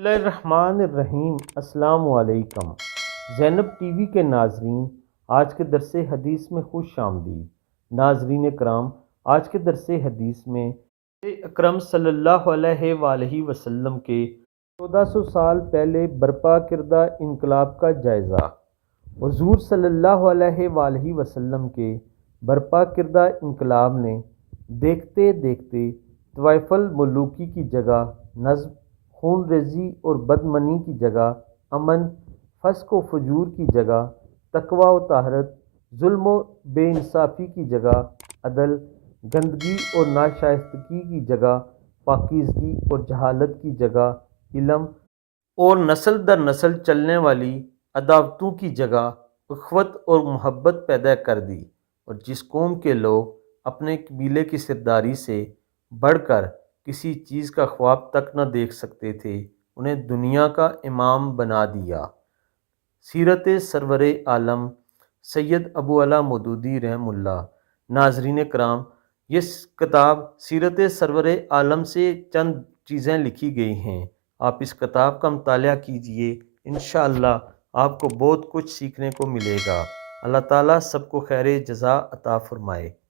بسم اللہ الرحمن الرحیم۔ السلام علیکم زینب ٹی وی کے ناظرین، آج کے درس حدیث میں خوش آمدید۔ ناظرین کرام، آج کے درس حدیث میں اکرم صلی اللہ علیہ وآلہ وسلم کے 1400 سال پہلے برپا کردہ انقلاب کا جائزہ۔ حضور صلی اللہ علیہ وآلہ وسلم کے برپا کردہ انقلاب نے دیکھتے دیکھتے طوائف الملوکی کی جگہ نظم، خون ریزی اور بدمنی کی جگہ امن، فسق و فجور کی جگہ تقوی و طہارت، ظلم و بے انصافی کی جگہ عدل، گندگی اور ناشائستگی کی جگہ پاکیزگی اور جہالت کی جگہ علم، اور نسل در نسل چلنے والی عداوتوں کی جگہ اخوت اور محبت پیدا کر دی۔ اور جس قوم کے لوگ اپنے قبیلے کی سرداری سے بڑھ کر کسی چیز کا خواب تک نہ دیکھ سکتے تھے، انہیں دنیا کا امام بنا دیا۔ سیرت سرور عالم سید ابو علا مودودی رحمہ اللہ۔ ناظرین کرام، یہ کتاب سیرت سرور عالم سے چند چیزیں لکھی گئی ہیں۔ آپ اس کتاب کا مطالعہ کیجئے، انشاءاللہ آپ کو بہت کچھ سیکھنے کو ملے گا۔ اللہ تعالیٰ سب کو خیر جزا عطا فرمائے۔